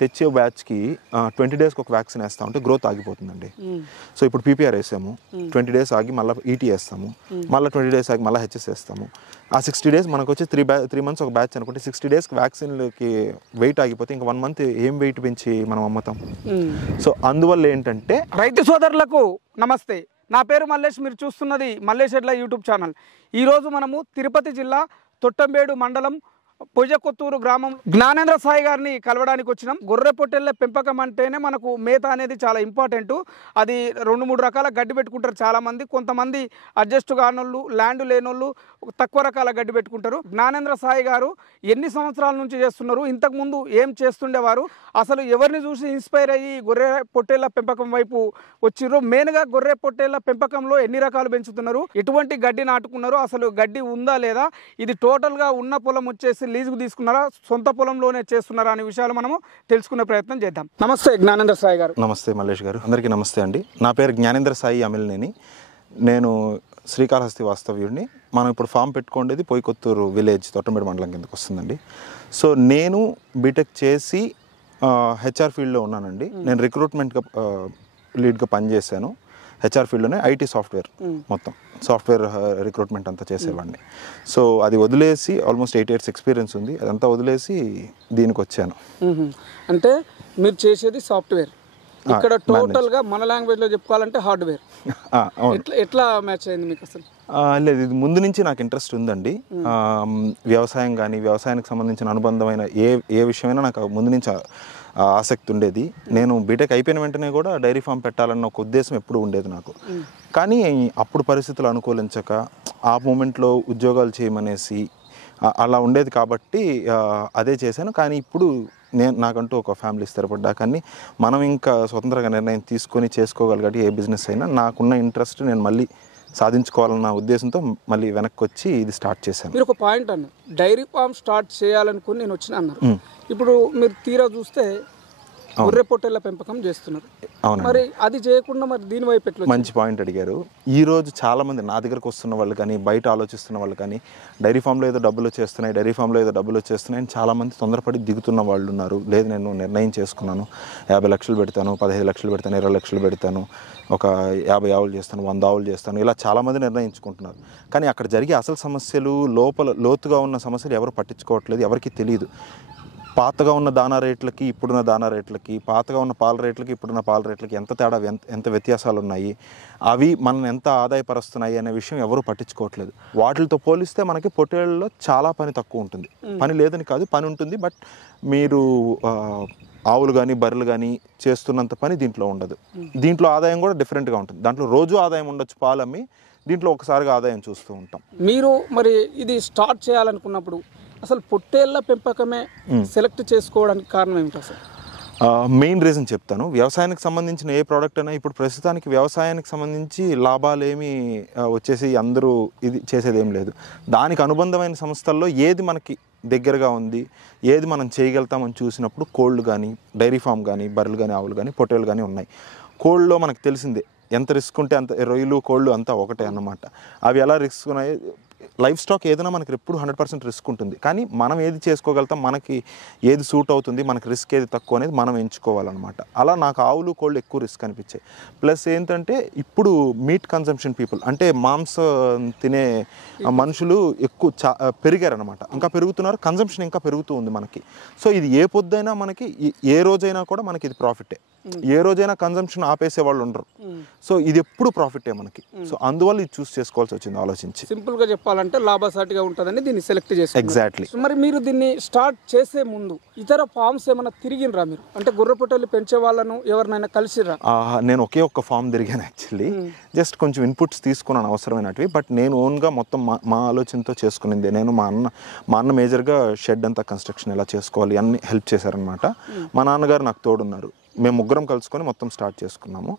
తెచ్చే బ్యాచ్కి 20 డేస్కి ఒక వ్యాక్సిన్ వేస్తా ఉంటే గ్రోత్ ఆగిపోతుందండి. సో ఇప్పుడు పీపీఆర్ వేసాము, 20 డేస్ ఆగి మళ్ళీ ఈటీ వేస్తాము, మళ్ళీ 20 డేస్ ఆగి మళ్ళీ హెచ్ఎస్ వేస్తాము. ఆ 60 డేస్ మనకు వచ్చి 3 మంత్స్ ఒక బ్యాచ్ అనుకుంటే 60 డేస్కి వ్యాక్సిన్లకి వెయిట్ ఆగిపోతే ఇంకా 1 మంత్ ఏం వెయిట్ పెంచి మనం అమ్ముతాం. సో అందువల్ల ఏంటంటే రైతు సోదరులకు నమస్తే. నా పేరు మల్లేష్, మీరు చూస్తున్నది మల్లేష్ ఎడ్ల యూట్యూబ్ ఛానల్. ఈరోజు మనము తిరుపతి జిల్లా తొట్టంబేడు మండలం పొయ్యకొత్తూరు గ్రామం జ్ఞానేంద్ర సాయి గారిని కలవడానికి వచ్చినాం. గొర్రె పొట్టెళ్ళ పెంపకం అంటేనే మనకు మేత అనేది చాలా ఇంపార్టెంట్. అది 2-3 రకాల గడ్డి పెట్టుకుంటారు చాలామంది. కొంతమంది అడ్జస్ట్ కానోళ్ళు, ల్యాండ్ లేనోళ్ళు తక్కువ రకాల గడ్డి పెట్టుకుంటారు. జ్ఞానేంద్ర సాయి గారు ఎన్ని సంవత్సరాల నుంచి చేస్తున్నారు, ఇంతకుముందు ఏం చేస్తుండేవారు, అసలు ఎవరిని చూసి ఇన్స్పైర్ అయ్యి గొర్రె పొట్టేళ్ల పెంపకం వైపు వచ్చిర్రు, మెయిన్గా గొర్రె పొట్టేళ్ల పెంపకంలో ఎన్ని రకాలు పెంచుతున్నారు, ఎటువంటి గడ్డి నాటుకున్నారు, అసలు గడ్డి ఉందా లేదా, ఇది టోటల్గా ఉన్న పొలం వచ్చేసి లీజుకు తీసుకున్నారా, సొంత పొలంలోనే చేస్తున్నారా అనే విషయాలు మనము తెలుసుకునే ప్రయత్నం చేద్దాం. నమస్తే జ్ఞానేంద్ర సాయి గారు. నమస్తే మల్లేష్ గారు, అందరికీ నమస్తే అండి. నా పేరు జ్ఞానేంద్ర సాయి అమిలినేని. నేను శ్రీకాళహస్తి వాస్తవ్యుడిని. మనం ఇప్పుడు ఫామ్ పెట్టుకోండేది పొయ్యకొత్తూరు విలేజ్, తొట్టంబేడు మండలం కిందకు వస్తుందండి. సో నేను బీటెక్ చేసి హెచ్ఆర్ ఫీల్డ్లో ఉన్నానండి. నేను రిక్రూట్మెంట్గా లీడ్గా పనిచేశాను. హెచ్ఆర్ ఫీల్డ్లోనే ఐటీ సాఫ్ట్వేర్, మొత్తం సాఫ్ట్వేర్ రిక్రూట్మెంట్ అంతా చేసేవాడిని. సో అది వదిలేసి ఆల్మోస్ట్ 8 years ఎక్స్పీరియన్స్ ఉంది, అదంతా వదిలేసి దీనికి వచ్చాను. అంటే మీరు చేసేది సాఫ్ట్వేర్, ఇక్కడ టోటల్గా మన లాంగ్వేజ్లో చెప్పుకోవాలంటే హార్డ్వేర్. ఎట్లా మ్యాచ్ అయింది మీకు అసలు? లేదు, ఇది ముందు నుంచి నాకు ఇంట్రెస్ట్ ఉందండి. వ్యవసాయం కానీ వ్యవసాయానికి సంబంధించిన అనుబంధమైన ఏ విషయమైనా నాకు ముందు నుంచి ఆసక్తి ఉండేది. నేను బీటెక్ అయిపోయిన వెంటనే కూడా డైరీ ఫామ్ పెట్టాలన్న ఒక ఉద్దేశం ఎప్పుడు ఉండేది నాకు. కానీ అప్పుడు పరిస్థితులు అనుకూలించక ఆ మూమెంట్లో ఉద్యోగాలు చేయమనేసి అలా ఉండేది కాబట్టి అదే చేశాను. కానీ ఇప్పుడు నాకంటూ ఒక ఫ్యామిలీ స్థిరపడ్డా కానీ మనం ఇంకా స్వతంత్రంగా నిర్ణయం తీసుకొని చేసుకోగలిగాటి ఏ బిజినెస్ అయినా నాకున్న ఇంట్రెస్ట్ నేను మళ్ళీ సాధించుకోవాలన్న ఉద్దేశంతో మళ్ళీ వెనక్కి వచ్చి ఇది స్టార్ట్ చేశాను. మీరు ఒక పాయింట్ అన్నారు, డైరీ ఫామ్ స్టార్ట్ చేయాలనుకుని నేను వచ్చిన అన్నారు. ఇప్పుడు మీరు తీరా చూస్తే గొర్రె పొట్టేళ్ల పెంపకం చేస్తున్నారు. మరి అది చేయకుండా మరి దీని వైపు ఎట్లా? మంచి పాయింట్ అడిగారు. ఈరోజు చాలామంది నా దగ్గరకు వస్తున్న వాళ్ళు కానీ బయట ఆలోచిస్తున్న వాళ్ళు కానీ డైరీ ఫామ్లో ఏదో డబ్బులు వచ్చేస్తున్నాయి, డైరీ ఫామ్లో ఏదో డబ్బులు వచ్చేస్తున్నాయి అని చాలామంది తొందరపడి దిగుతున్న వాళ్ళు ఉన్నారు. లేదు, నేను నిర్ణయం చేసుకున్నాను, 50 లక్షలు పెడతాను, 15 లక్షలు పెడతాను, 20 లక్షలు పెడతాను, ఒక 50 ఆవులు చేస్తాను, 100 ఆవులు చేస్తాను, ఇలా చాలామంది నిర్ణయించుకుంటున్నారు. కానీ అక్కడ జరిగే అసలు సమస్యలు, లోతుగా ఉన్న సమస్యలు ఎవరు పట్టించుకోవట్లేదు, ఎవరికి తెలియదు. పాతగా ఉన్న దానా రేట్లకి ఇప్పుడున్న దానా రేట్లకి, పాతగా ఉన్న పాల రేట్లకి ఇప్పుడున్న పాల రేట్లకి ఎంత తేడా, ఎంత వ్యత్యాసాలు ఉన్నాయి, అవి మనల్ని ఎంత ఆదాయపరుస్తున్నాయి అనే విషయం ఎవరు పట్టించుకోవట్లేదు. వాటితో పోలిస్తే మనకి పొట్టేళ్ళలో చాలా పని తక్కువ ఉంటుంది. పని లేదని కాదు, పని ఉంటుంది. బట్ మీరు ఆవులు కానీ బర్రెలు కానీ చేస్తున్నంత పని దీంట్లో ఉండదు. దీంట్లో ఆదాయం కూడా డిఫరెంట్గా ఉంటుంది. దాంట్లో రోజు ఆదాయం ఉండొచ్చు పాలు అమ్మి, దీంట్లో ఒకసారిగా ఆదాయం చూస్తూ ఉంటాం. మీరు మరి ఇది స్టార్ట్ చేయాలనుకున్నప్పుడు అసలు పొట్టేళ్ల పెంపకమే సెలెక్ట్ చేసుకోవడానికి కారణం ఏమిటి అసలు? మెయిన్ రీజన్ చెప్తాను. వ్యవసాయానికి సంబంధించిన ఏ ప్రోడక్ట్ అయినా ఇప్పుడు ప్రస్తుతానికి వ్యవసాయానికి సంబంధించి లాభాలు ఏమి వచ్చేసి అందరూ ఇది చేసేది ఏం లేదు. దానికి అనుబంధమైన సంస్థల్లో ఏది మనకి దగ్గరగా ఉంది, ఏది మనం చేయగలుగుతామని చూసినప్పుడు కోళ్ళు కానీ, డైరీ ఫామ్ కానీ, బర్రెలు కానీ, ఆవులు కానీ, పొట్టేళ్ళు కానీ ఉన్నాయి. కోళ్ళలో మనకు తెలిసిందే, ఎంత రిస్క్ ఉంటే అంత, రొయ్యలు కోళ్ళు అంతా ఒకటే అన్నమాట. అవి ఎలా రిస్క్ ఉన్నాయి, లైఫ్ స్టాక్ ఏదైనా మనకి ఎప్పుడు 100% రిస్క్ ఉంటుంది. కానీ మనం ఏది చేసుకోగలుగుతాం, మనకి ఏది సూట్ అవుతుంది, మనకి రిస్క్ ఏది తక్కువ అనేది మనం ఎంచుకోవాలన్నమాట. అలా నాకు ఆవులు కోళ్ళు ఎక్కువ రిస్క్ అనిపించాయి. ప్లస్ ఏంటంటే ఇప్పుడు మీట్ కన్సంప్షన్ పీపుల్, అంటే మాంసం తినే మనుషులు ఎక్కువ పెరిగారనమాట, ఇంకా పెరుగుతున్నారు, కన్సంప్షన్ ఇంకా పెరుగుతూ ఉంది మనకి. సో ఇది ఏ పొద్దైనా మనకి, ఏ రోజైనా కూడా మనకి ఇది ప్రాఫిటే. ఏ రోజైనా కన్సంప్షన్ ఆపేసే వాళ్ళు ఉండరు. సో ఇది ఎప్పుడు ప్రాఫిటే మనకి. సో అందువల్ల ఇది చూస్ చేసుకోవాల్సి వచ్చింది ఆలోచించి. సింపుల్గా చెప్పాలంటే లాభసాటిగా ఉంటుందని దీన్ని సెలెక్ట్ చేసి. ఎగ్జాక్ట్లీ. మరి మీరు దీన్ని స్టార్ట్ చేసే ముందు ఇతర ఫార్మ్స్ ఏమైనా తిరిగినరా మీరు? అంటే గొర్రె పొట్టేళ్ళు పెంచే వాళ్ళను ఎవరినైనా కలిసిరా? నేను ఒక్క ఫామ్ తిరిగాను యాక్చువల్లీ. జస్ట్ కొంచెం ఇన్పుట్స్ తీసుకున్నాను అవసరమైనవి. బట్ నేను ఓన్గా మొత్తం మా ఆలోచనతో చేసుకునింది. నేను మా అన్న మేజర్గా షెడ్ అంతా కన్స్ట్రక్షన్ ఎలా చేసుకోవాలి అన్ని హెల్ప్ చేశారనమాట. మా నాన్నగారు నాకు తోడున్నారు. మేము ముగ్గురం కలుసుకొని మొత్తం స్టార్ట్ చేసుకున్నాము.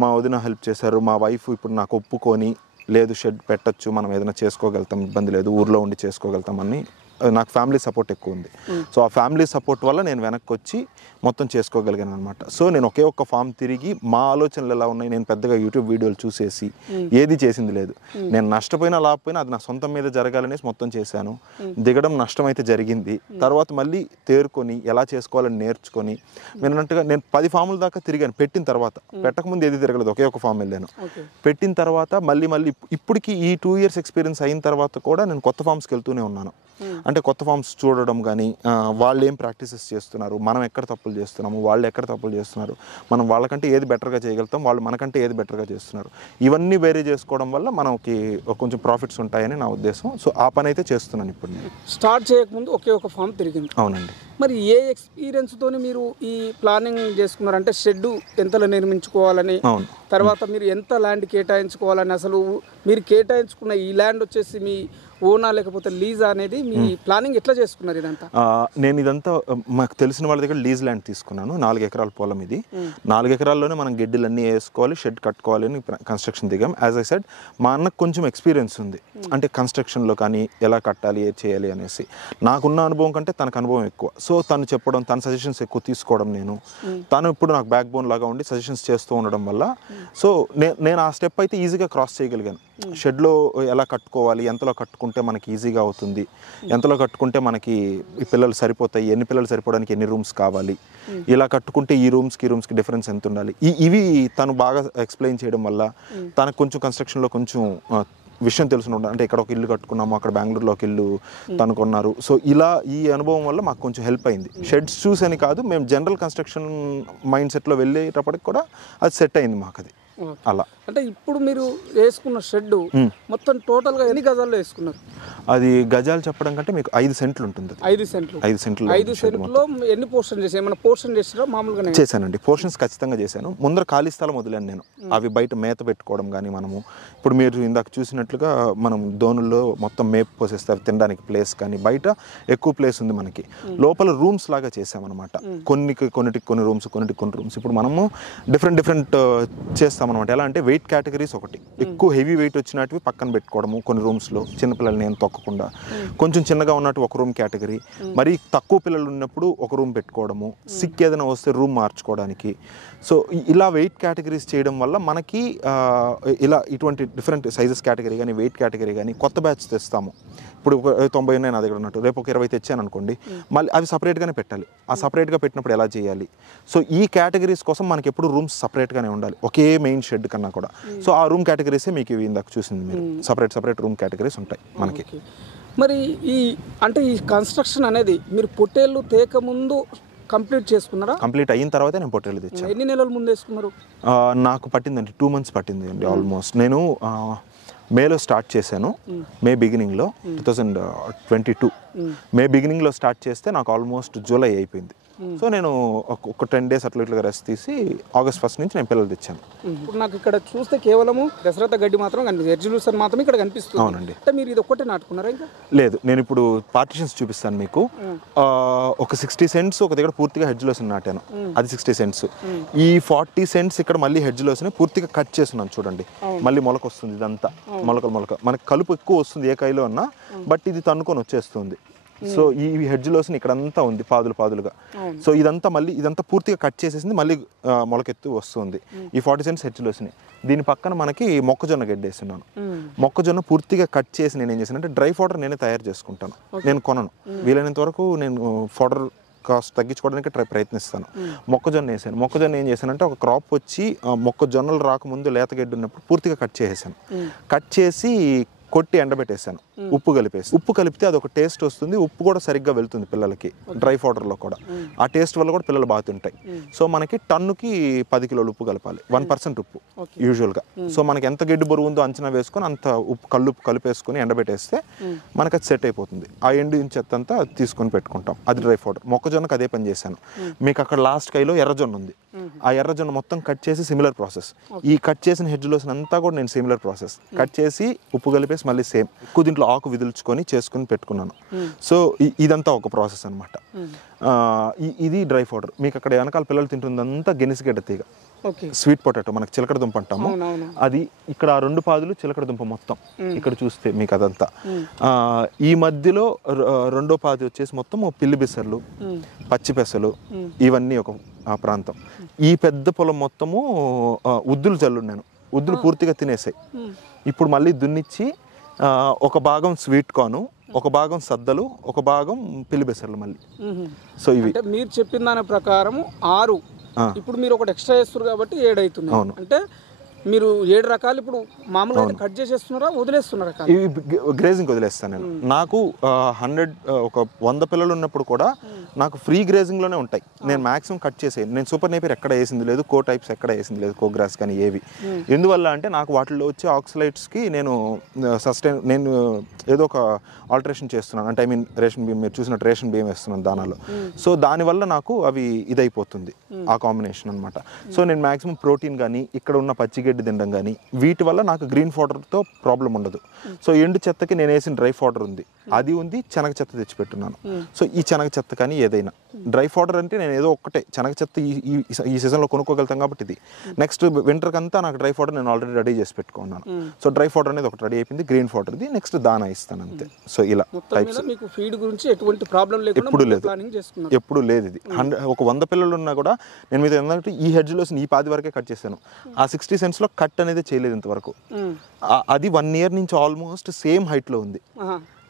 మా వదిన హెల్ప్ చేశారు. మా వైఫ్ ఇప్పుడు నాకు ఒప్పుకొని, లేదు షెడ్ పెట్టచ్చు, మనం ఏదైనా చేసుకోగలుగుతాం, ఇబ్బంది లేదు, ఊర్లో ఉండి చేసుకోగలుగుతామని నాకు ఫ్యామిలీ సపోర్ట్ ఎక్కువ ఉంది. సో ఆ ఫ్యామిలీ సపోర్ట్ వల్ల నేను వెనక్కి వచ్చి మొత్తం చేసుకోగలిగాను అనమాట. సో నేను ఒకే ఒక్క ఫామ్ తిరిగి మా ఆలోచనలు ఎలా ఉన్నాయి, నేను పెద్దగా యూట్యూబ్ వీడియోలు చూసేసి ఏది చేసింది లేదు. నేను నష్టపోయినా లాభపోయినా అది నా సొంతం మీద జరగాలనేసి మొత్తం చేశాను. దిగడం నష్టం అయితే జరిగింది. తర్వాత మళ్ళీ తేరుకొని ఎలా చేసుకోవాలని నేర్చుకొని నేను అన్నట్టుగా నేను 10 ఫాముల దాకా తిరిగాను. పెట్టిన తర్వాత, పెట్టకముందు ఏది తిరగలేదు, ఒకే ఒక ఫామ్ వెళ్ళాను. పెట్టిన తర్వాత మళ్ళీ ఇప్పటికి ఈ 2 years ఎక్స్పీరియన్స్ అయిన తర్వాత కూడా నేను కొత్త ఫామ్స్కి వెళ్తూనే ఉన్నాను. అంటే కొత్త ఫామ్స్ చూడడం కానీ, వాళ్ళు ఏం ప్రాక్టీసెస్ చేస్తున్నారు, మనం ఎక్కడ తప్పులు చేస్తున్నాము, వాళ్ళు ఎక్కడ తప్పులు చేస్తున్నారు, మనం వాళ్ళకంటే ఏది బెటర్గా చేయగలుగుతాం, వాళ్ళు మనకంటే ఏది బెటర్గా చేస్తున్నారు, ఇవన్నీ వేరీ చేసుకోవడం వల్ల మనకి కొంచెం ప్రాఫిట్స్ ఉంటాయని నా ఉద్దేశం. సో ఆ పని అయితే చేస్తున్నాను ఇప్పుడు. నేను స్టార్ట్ చేయకముందు ఒకే ఒక ఫామ్ తిరిగింది. అవునండి. మరి ఏ ఎక్స్పీరియన్స్తో మీరు ఈ ప్లానింగ్ చేసుకున్నారంటే షెడ్ ఎంతలో నిర్మించుకోవాలని, తర్వాత మీరు ఎంత ల్యాండ్ కేటాయించుకోవాలని, అసలు మీరు కేటాయించుకున్న ఈ ల్యాండ్ వచ్చేసి మీ ఓనా లేకపోతే లీజా అనేది మీ ప్లానింగ్ ఎట్లా చేసుకున్నారు ఇదంతా? నేను ఇదంతా మాకు తెలిసిన వాళ్ళ దగ్గర లీజ్ ల్యాండ్ తీసుకున్నాను. 4 ఎకరాల పొలం ఇది. 4 ఎకరాల్లోనే మనం గెడ్డలన్నీ వేసుకోవాలి, షెడ్ కట్టుకోవాలి అని కన్స్ట్రక్షన్ దిగాం. యాజ్ ఐ సెడ్, మా అన్నకు కొంచెం ఎక్స్పీరియన్స్ ఉంది, అంటే కన్స్ట్రక్షన్లో కానీ ఎలా కట్టాలి, ఏది చేయాలి అనేసి. నాకున్న అనుభవం కంటే తనకు అనుభవం ఎక్కువ. సో తను చెప్పడం, తన సజెషన్స్ ఎక్కువ తీసుకోవడం, తను ఇప్పుడు నాకు బ్యాక్ బోన్ లాగా ఉండి సజెషన్స్ చేస్తూ ఉండడం వల్ల సో నేను ఆ స్టెప్ అయితే ఈజీగా క్రాస్ చేయగలిగాను. షెడ్లో ఎలా కట్టుకోవాలి, ఎంతలో కట్టుకుంటే మనకి ఈజీగా అవుతుంది, ఎంతలో కట్టుకుంటే మనకి ఈ పిల్లలు సరిపోతాయి, ఎన్ని పిల్లలు సరిపోవడానికి ఎన్ని రూమ్స్ కావాలి, ఇలా కట్టుకుంటే ఈ రూమ్స్కి డిఫరెన్స్ ఎంత ఉండాలి, ఇవి తను బాగా ఎక్స్ప్లెయిన్ చేయడం వల్ల తనకు కొంచెం కన్స్ట్రక్షన్లో కొంచెం విషయం తెలుసుకుంటా. అంటే ఇక్కడ ఒక ఇల్లు కట్టుకున్నాము, అక్కడ బెంగళూరులో ఒక ఇల్లు తను కొన్నారు. సో ఇలా ఈ అనుభవం వల్ల మాకు కొంచెం హెల్ప్ అయింది. షెడ్స్ చూసని కాదు, మేము జనరల్ కన్స్ట్రక్షన్ మైండ్ సెట్లో వెళ్ళేటప్పటికి కూడా అది సెట్ అయింది మాకు. అది అలా. అంటే ఇప్పుడు మీరు వేసుకున్న షెడ్ మొత్తం టోటల్గా ఎన్ని గజాల్లో వేసుకున్నారు? అది గజాలు చెప్పడం కంటే మీకు 5 సెంట్లు ఉంటుంది. 5 సెంట్లు. 5 సెంట్లో ఎన్ని పోర్షన్ చేసి, ఏమైనా పోర్షన్ చేసినా మామూలుగా చేశానండి. పోర్షన్స్ ఖచ్చితంగా చేశాను. ముందర ఖాళీ స్థలం వదిలేను నేను. అవి బయట మేత పెట్టుకోవడం కానీ, మనము ఇప్పుడు మీరు ఇందాక చూసినట్లుగా మనం దోనుల్లో మొత్తం మేపు పోసేస్తారు తినడానికి ప్లేస్ కానీ, బయట ఎక్కువ ప్లేస్ ఉంది మనకి. లోపల రూమ్స్ లాగా చేసామన్నమాట. కొన్నిటికి కొన్ని రూమ్స్, కొన్నిటికి కొన్ని రూమ్స్. ఇప్పుడు మనము డిఫరెంట్ చేస్తామన్నమాట. ఎలా అంటే వెయిట్ కేటగిరీస్ ఒకటి, ఎక్కువ హెవీ వెయిట్ వచ్చినట్టు పక్కన పెట్టుకోవడము కొన్ని రూమ్స్లో, చిన్నపిల్లలు నేను తొక్కకుండా. కొంచెం చిన్నగా ఉన్నట్టు ఒక రూమ్ కేటగిరీ, మరి తక్కువ పిల్లలు ఉన్నప్పుడు ఒక రూమ్ పెట్టుకోవడము, సిక్ ఏదైనా వస్తే రూమ్ మార్చుకోవడానికి. సో ఇలా వెయిట్ కేటగిరీస్ చేయడం వల్ల మనకి ఇలా ఇటువంటి డిఫరెంట్ సైజెస్ కేటగిరీ కానీ, వెయిట్ కేటగిరీ కానీ కొత్త బ్యాచ్ తెస్తాము. ఇప్పుడు 90 ఉన్నాయి నా దగ్గర ఉన్నట్టు, రేపు ఒక 20 తెచ్చాను అనుకోండి, మళ్ళీ అవి సపరేట్గానే పెట్టాలి. ఆ సపరేట్గా పెట్టినప్పుడు ఎలా చేయాలి? సో ఈ కేటగిరీస్ కోసం మనకి ఎప్పుడు రూమ్స్ సపరేట్గానే ఉండాలి, ఒకే మెయిన్ షెడ్ కన్నా కూడా. సో ఆ రూమ్ కేటగిరీసే మీకు ఇవి ఇందాక చూసింది మీరు, సపరేట్ రూమ్ కేటగిరీస్ ఉంటాయి మనకి. మరి ఈ కన్స్ట్రక్షన్ అనేది మీరు పొట్టేళ్ళు తేక ముందు కంప్లీట్ చేసుకున్నారా? కంప్లీట్ అయిన తర్వాత నేను పొట్టేళ్ళు తెచ్చాను. ఎన్ని నెలల ముందు వేసుకున్నారు? నాకు పట్టిందండి 2 months పట్టింది అండి ఆల్మోస్ట్. నేను మేలో స్టార్ట్ చేశాను, మే బిగినింగ్లో 2022 మే బిగినింగ్లో స్టార్ట్ చేస్తే నాకు ఆల్మోస్ట్ జూలై అయిపోయింది. సో నేను ఒక 10 days అట్లా ఇట్లా రెస్ట్ తీసి August 1st నుంచి నేను పిల్లలు తెచ్చాను. ఇప్పుడు నాకు ఇక్కడ చూస్తే కేవలము దశరథ గడ్డి మాత్రం కనిపిస్తుంది, ఎడ్జులూసన్ మాత్రం ఇక్కడ కనిపిస్తుంది. అవునండి. అంటే మీరు ఇది ఒక్కటే నాటుకున్నారా? ఇంకా లేదు, నేను ఇప్పుడు పార్టిషన్స్ చూపిస్తాను మీకు. ఒక 60 cents ఒక దగ్గర పూర్తిగా హెడ్జ్లోసన్ నాటాను, అది 60 cents. ఈ 40 cents ఇక్కడ మళ్ళీ హెడ్జ్లోసన్ పూర్తిగా కట్ చేస్తున్నాను చూడండి. మళ్ళీ మొలక వస్తుంది, ఇదంతా మొలక మనకి కలుపు ఎక్కువ వస్తుంది ఏ కాయలో అన్నా, బట్ ఇది తన్నుకొని వచ్చేస్తుంది. సో ఈ హెడ్జ్లోసన్ ఇక్కడంతా ఉంది పాదులుగా. సో ఇదంతా పూర్తిగా కట్ చేసేసింది, మళ్ళీ మొలకెత్తు వస్తుంది. ఈ 40 cents హెడ్జ్లోసన్. దీని పక్కన మనకి మొక్కజొన్న గడ్డేస్తున్నాను. మొక్కజొన్న పూర్తిగా కట్ చేసి నేను ఏం చేశాను అంటే డ్రై ఫోడర్ నేనే తయారు చేసుకుంటాను. నేను కొనను, వీలైనంత వరకు నేను ఫోడర్ కాస్ట్ తగ్గించుకోవడానికి ప్రయత్నిస్తాను. మొక్కజొన్న వేసాను. మొక్కజొన్న ఏం చేశానంటే ఒక క్రాప్ వచ్చి మొక్కజొన్నలు రాకముందు లేతగడ్డి ఉన్నప్పుడు పూర్తిగా కట్ చేసేసాను. కట్ చేసి కొట్టి ఎండబెట్టేసాను, ఉప్పు కలిపేసి. ఉప్పు కలిపితే అదొక టేస్ట్ వస్తుంది, ఉప్పు కూడా సరిగ్గా వెళ్తుంది పిల్లలకి డ్రై ఫోడర్లో కూడా. ఆ టేస్ట్ వల్ల కూడా పిల్లలు బాగా తింటాయి. సో మనకి టన్నుకి 10 kilos ఉప్పు కలపాలి, 1% ఉప్పు యూజువల్గా. సో మనకి ఎంత గడ్డి బరువు ఉందో అంచనా వేసుకొని అంత ఉప్పు కలిపేసుకొని ఎండబెట్టేస్తే మనకి అది సెట్ అయిపోతుంది. ఆ ఎండు చెత్త అంతా తీసుకొని పెట్టుకుంటాం, అది డ్రై ఫోడర్. మొక్కజొన్నకు అదే పని చేశాను. మీకు అక్కడ లాస్ట్ కైలో ఎర్రజొన్న ఉంది, ఆ ఎర్రజొన్న మొత్తం కట్ చేసి సిమిలర్ ప్రాసెస్. ఈ కట్ చేసిన హెడ్జ్లోసన్ అంతా కూడా నేను సిమిలర్ ప్రాసెస్ కట్ చేసి ఉప్పు కలిపేసి ప్రాసెస్ మళ్ళీ సేమ్. ఎక్కువ దీంట్లో ఆకు విదుల్చుకొని చేసుకుని పెట్టుకున్నాను. సో ఇదంతా ఒక ప్రాసెస్ అనమాట. ఇది డ్రై పౌడర్. మీకు అక్కడ వెనకాల పిల్లలు తింటుందంతా గెనిసిగడ్డ తీగ, స్వీట్ పొటాటో, మనకు చిలకడ దుంప అంటాము. అది ఇక్కడ 2 పాదులు చిలకడ దుంప మొత్తం ఇక్కడ చూస్తే మీకు అదంతా. ఈ మధ్యలో 2వ పాది వచ్చేసి మొత్తం పిల్లి బిసర్లు, పచ్చి పెసలు, ఇవన్నీ ఒక ప్రాంతం. ఈ పెద్ద పొలం మొత్తము ఉద్దులు చల్లున్నాను. ఉద్దులు పూర్తిగా తినేసాయి. ఇప్పుడు మళ్ళీ దున్నిచ్చి ఒక భాగం స్వీట్ కార్న్, ఒక భాగం సద్దలు, ఒక భాగం పిల్లి బెసర్లు మళ్ళీ. సో ఇవి మీరు చెప్పిన దాని ప్రకారం 6. ఇప్పుడు మీరు ఒకటి ఎక్స్ట్రా చేస్తారు కాబట్టి 7 అవుతుంది. అంటే మీరు 7 రకాలు ఇప్పుడు మామూలుగా కట్ చేసేస్తున్నారా, వదిలేస్తున్నారా? ఇవి గ్రేజింగ్ వదిలేస్తాను నేను. నాకు 100 పిల్లలు ఉన్నప్పుడు కూడా నాకు ఫ్రీ గ్రేజింగ్లోనే ఉంటాయి. నేను మాక్సిమం కట్ చేసేది. నేను సూపర్ నేపియర్ ఎక్కడ వేసింది లేదు, కో టైప్స్ ఎక్కడ వేసింది లేదు, కో గ్రాస్ కానీ ఏవి. ఎందువల్ల అంటే నాకు వాటిల్లో వచ్చే ఆక్సిలైట్స్కి నేను ఏదో ఒక ఆల్టరేషన్ చేస్తున్నాను. అంటే ఐ మీన్ రేషన్ బియ్యం, మీరు చూసినట్టు రేషన్ బియ్యం వేస్తున్నాను దానాలో. సో దానివల్ల నాకు అవి ఇదైపోతుంది ఆ కాంబినేషన్ అనమాట. సో నేను మాక్సిమం ప్రోటీన్ కానీ ఇక్కడ ఉన్న పచ్చిగడ్డి తినడం కానీ వీటి వల్ల నాకు గ్రీన్ పౌడర్తో ప్రాబ్లం ఉండదు. సో ఎండు చెత్తకి నేను వేసిన డ్రై పౌడర్ ఉంది, అది ఉంది. శనగ చెత్త తెచ్చిపెట్టున్నాను. సో ఈ శనగ చెత్త కానీ ఏదైనా డ్రై పౌడర్ అంటే నేను ఏదో ఒక్కటే శనగ చెత్త ఈ సీజన్లో కొనుక్కోగలుగుతాం కాబట్టి ఇది. నెక్స్ట్ వింటర్కి అంతా నాకు డ్రై పౌడర్ నేను ఆల్రెడీ రెడీ చేసి పెట్టుకున్నాను. సో డ్రై పౌడర్ అనేది ఒకటి రెడీ అయిపోయింది, గ్రీన్ పౌడర్ది. నెక్స్ట్ దానా ఇస్తాను అంతే. సో ఇలా టైప్స్. మీకు ఫీడ్ గురించి ఎటువంటి ప్రాబ్లం లేకుండా ఎప్పుడు లేదు, ఎప్పుడు లేదు. ఇది ఒక 100 పిల్లలు ఉన్నా కూడా నేను మీద ఏంటంటే ఈ హెడ్జ్లో ఈ 10 వరకే కట్ చేశాను. ఆ 60 సెంట్స్లో కట్ అనేది చేయలేదు ఇంతవరకు. అది 1 ఇయర్ నుంచి ఆల్మోస్ట్ సేమ్ హైట్లో ఉంది.